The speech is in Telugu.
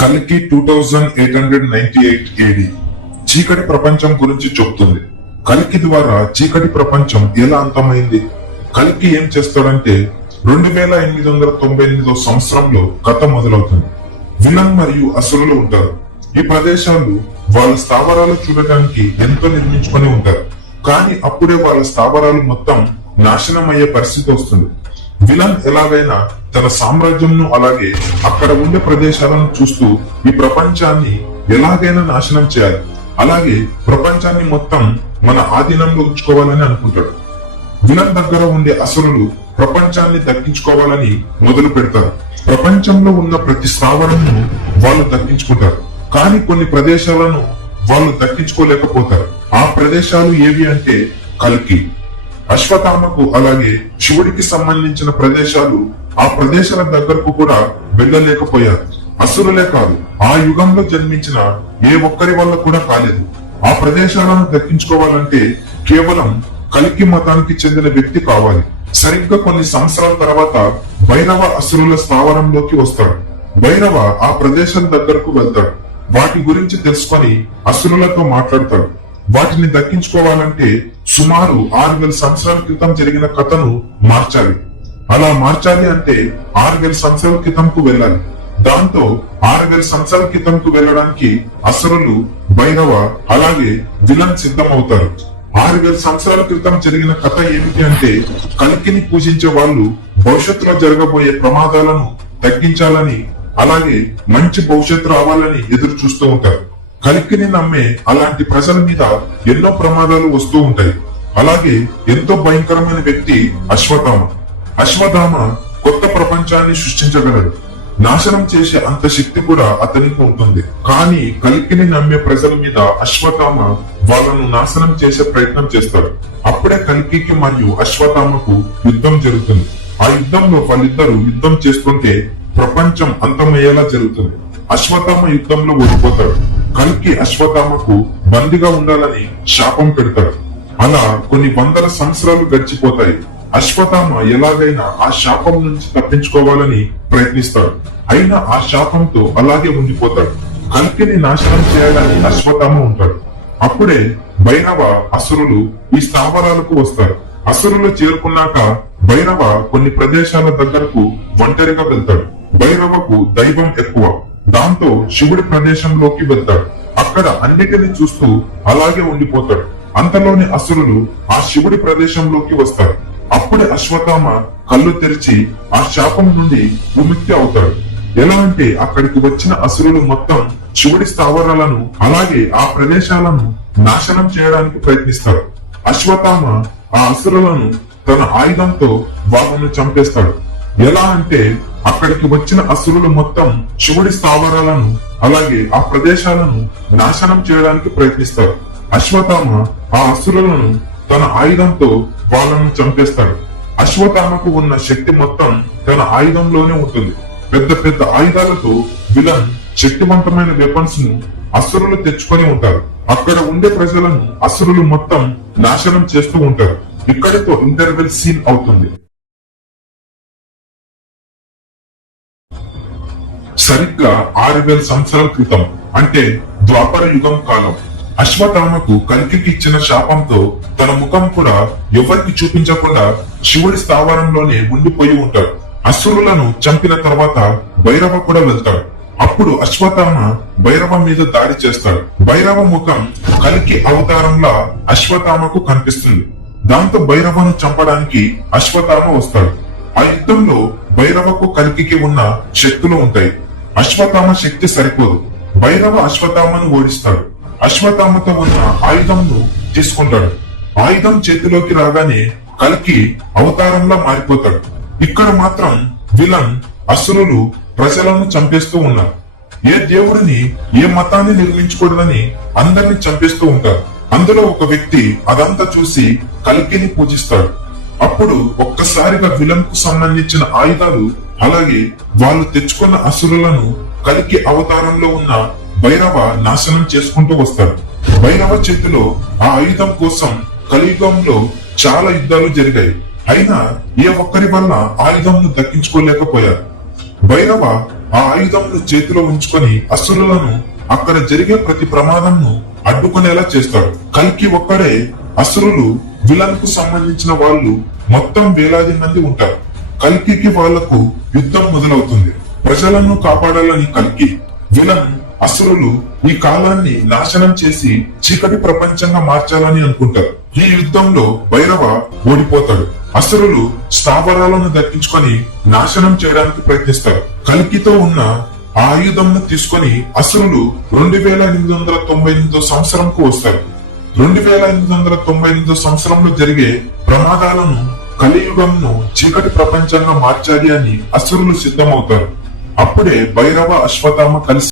కల్కి 2898 AD చీకటి ప్రపంచం గురించి చెప్తుంది. కల్కి ద్వారా చీకటి ప్రపంచం ఎలా అంతమైంది? కల్కి ఏం చేస్తాడంటే 2898 సంవత్సరంలో కథ మొదలవుతుంది. విలన్ మరియు అసురులు ఉంటారు. ఈ ప్రదేశాలు వాళ్ళ స్థావరాలు చూడటానికి ఎంతో నిర్మించుకొని ఉంటారు. కానీ అప్పుడే వాళ్ళ స్థావరాలు మొత్తం నాశనం అయ్యే పరిస్థితి వస్తుంది. విలన్ ఎలాగైనా తన సామ్రాజ్యంను అలాగే అక్కడ ఉండే ప్రదేశాలను చూస్తూ ఈ ప్రపంచాన్ని ఎలాగైనా నాశనం చేయాలి, అలాగే ప్రపంచాన్ని మొత్తం మన ఆధీనంలో ఉంచుకోవాలని అనుకుంటాడు. విలన్ దగ్గర ఉండే అసురులు ప్రపంచాన్ని దక్కించుకోవాలని మొదలు పెడతారు. ప్రపంచంలో ఉన్న ప్రతి స్థావరంను వాళ్ళు దక్కించుకుంటారు. కానీ కొన్ని ప్రదేశాలను వాళ్ళు దక్కించుకోలేకపోతారు. ఆ ప్రదేశాలు ఏవి అంటే కల్కి, అశ్వత్థామకు అలాగే శివుడికి సంబంధించిన ప్రదేశాలు ఆ ప్రదేశాల దగ్గరకు కూడా వెళ్ళలేకపోయారు. అసురులే కాదు, ఆ యుగంలో జన్మించిన ఏ ఒక్కరి వల్ల కూడా కాలేదు. ఆ ప్రదేశాలను దక్కించుకోవాలంటే కేవలం కల్కి మతానికి చెందిన వ్యక్తి కావాలి. సరిగ్గా కొన్ని సంవత్సరాల తర్వాత భైరవ అసురుల స్థావరంలోకి వస్తాడు. భైరవ ఆ ప్రదేశం దగ్గరకు వెళ్తాడు. వాటి గురించి తెలుసుకొని అసురులతో మాట్లాడతాడు. వాటిని దక్కించుకోవాలంటే సుమారు 6000 సంవత్సరాల క్రితం జరిగిన కథను మార్చాలి. అలా మార్చాలి అంటే 6000 సంవత్సరాల క్రితంకు వెళ్ళాలి. దాంతో 6000 సంవత్సరాల క్రితంకు వెళ్ళడానికి అసురులు, భైరవ అలాగే విలన్ సిద్ధమవుతారు. 6000 సంవత్సరాల క్రితం జరిగిన కథ ఏమిటి అంటే కల్కిని పూజించే వాళ్ళు భవిష్యత్తులో జరగబోయే ప్రమాదాలను తగ్గించాలని అలాగే మంచి భవిష్యత్తు రావాలని ఎదురు చూస్తూ ఉంటారు. కల్కిని నమ్మే అలాంటి ప్రజల మీద ఎన్నో ప్రమాదాలు వస్తూ ఉంటాయి. అలాగే ఎంతో భయంకరమైన వ్యక్తి అశ్వత్థామ. అశ్వత్థామ కొత్త ప్రపంచాన్ని సృష్టించగలడు. నాశనం చేసే అంత శక్తి కూడా అతనికి ఉంటుంది. కానీ కల్కిని నమ్మే ప్రజల మీద అశ్వత్థామ వాళ్ళను నాశనం చేసే ప్రయత్నం చేస్తాడు. అప్పుడే కల్కికి మరియు అశ్వత్థామకు యుద్ధం జరుగుతుంది. ఆ యుద్ధంలో వాళ్ళిద్దరూ యుద్ధం చేస్తుంటే ప్రపంచం అంతమయ్యేలా జరుగుతుంది. అశ్వత్థామ యుద్ధంలో ఓడిపోతాడు. కల్కి అశ్వత్థామకు బందీగా ఉండాలని శాపం పెడతాడు. అలా కొన్ని వందల సంవత్సరాలు గడిచిపోతాయి. అశ్వత్థామ ఎలాగైనా ఆ శాపం నుంచి తప్పించుకోవాలని ప్రయత్నిస్తాడు. అయినా ఆ శాపంతో అలాగే ఉండిపోతాడు. కల్కిని నాశనం చేయాలని అశ్వత్థామ ఉంటాడు. అప్పుడే భైరవ అసురులు ఈ స్థావరాలకు వస్తారు. అసురులు చేరుకున్నాక భైరవ కొన్ని ప్రదేశాల దగ్గరకు ఒంటరిగా వెళ్తాడు. భైరవకు దైవం ఎక్కువ. దాంతో శివుడి ప్రదేశంలోకి వెళ్తాడు. అక్కడ అన్నిటిని చూస్తూ అలాగే ఉండిపోతాడు. అంతలోని అసురులు ఆ శివుడి ప్రదేశంలోకి వస్తారు. అప్పుడే అశ్వత్థామ కళ్ళు తెరిచి ఆ శాపం నుండి విముక్తి అవుతాడు. ఎలా అంటే అక్కడికి వచ్చిన అసురులు మొత్తం శివుడి స్థావరాలను అలాగే ఆ ప్రదేశాలను నాశనం చేయడానికి ప్రయత్నిస్తారు. అశ్వత్థామ ఆ అసురులను తన ఆయుధంతో వాళ్ళను చంపేస్తాడు. ఎలా అంటే అక్కడికి వచ్చిన అసురులు మొత్తం శివుడి స్థావరాలను అలాగే ఆ ప్రదేశాలను నాశనం చేయడానికి ప్రయత్నిస్తారు. అశ్వత్థామ ఆ అసురులను తన ఆయుధంతో వాళ్ళను చంపేస్తాడు. అశ్వత్థామకు ఉన్న శక్తి మొత్తం తన ఆయుధంలోనే ఉంటుంది. పెద్ద పెద్ద ఆయుధాలతో విలన్ శక్తివంతమైన వెపన్స్ ను అసురులు తెచ్చుకొని ఉంటారు. అక్కడ ఉండే ప్రజలను అసురులు మొత్తం నాశనం చేస్తూ ఉంటారు. ఇక్కడితో ఇంటర్వెల్ సీన్ అవుతుంది. సరిగ్గా 6000 సంవత్సరాల క్రితం అంటే ద్వాపర యుగం కాలం అశ్వత్థామకు కల్కికి ఇచ్చిన శాపంతో తన ముఖం కూడా ఎవరికి చూపించకుండా శివుడి స్థావరంలోనే ఉండిపోయి ఉంటాడు. అసురులను చంపిన తర్వాత భైరవ కూడా వెళ్తాడు. అప్పుడు అశ్వత్థామ భైరవ మీద దాడి చేస్తాడు. భైరవ ముఖం కల్కి అవతారంలా అశ్వత్థామకు కనిపిస్తుంది. దాంతో భైరవను చంపడానికి అశ్వత్థామ వస్తాడు. ఆ యుద్ధంలో భైరవకు కల్కికి ఉన్న శక్తులు ఉంటాయి. అశ్వత్థామ శక్తి సరిపోదు. భైరవ అశ్వత్థామను ఓడిస్తాడు. అశ్వత్థామతో ఉన్న ఆయుధంను తీసుకుంటాడు. ఆయుధం చేతిలోకి రాగానే కల్కి అవతారంలా మారిపోతాడు. ఇక్కడ మాత్రం విలన్ అసురులు ప్రజలను చంపేస్తూ ఉన్నారు. ఏ దేవుడిని ఏ మతాన్ని నిర్మించకూడదని అందరిని చంపేస్తూ ఉంటారు. అందులో ఒక వ్యక్తి అదంతా చూసి కల్కిని పూజిస్తాడు. అప్పుడు ఒక్కసారిగా విలన్ కు సంబంధించిన ఆయుధాలు అలాగే వాళ్ళు తెచ్చుకున్న అసురులను కల్కి అవతారంలో ఉన్న భైరవ నాశనం చేసుకుంటూ వస్తారు. భైరవ చేతిలో ఆ ఆయుధం కోసం కలియుగంలో చాలా యుద్ధాలు జరిగాయి. అయినా ఏ ఒక్కరి వల్ల ఆయుధంను దక్కించుకోలేకపోయారు. భైరవ ఆ ఆయుధంను చేతిలో ఉంచుకొని అసురులను అక్కడ జరిగే ప్రతి ప్రమాదంను అడ్డుకునేలా చేస్తాడు. కల్కి ఒక్కడే అసురులు విలన్ కు సంబంధించిన వాళ్ళు మొత్తం వేలాది మంది ఉంటారు. కల్కికి వాళ్లకు యుద్ధం మొదలవుతుంది. ప్రజలను కాపాడాలని కల్కి, విలన్ అసురులు ఈ కాలాన్ని నాశనం చేసి చీకటి ప్రపంచంగా మార్చాలని అనుకుంటారు. ఈ యుద్ధంలో భైరవ ఓడిపోతాడు. అసురులు స్థావరాలను దక్కించుకొని నాశనం చేయడానికి ప్రయత్నిస్తారు. కల్కితో ఉన్న ఆ ఆయుధంను తీసుకొని అసురులు 2898 సంవత్సరంకు వస్తారు. 2898 సంవత్సరంలో జరిగే ప్రమాదాలను కలియుగంను చీకటి ప్రపంచంగా మార్చాలి అని అసురులు సిద్ధమవుతారు. అప్పుడే భైరవ అశ్వత్థామ కలిసి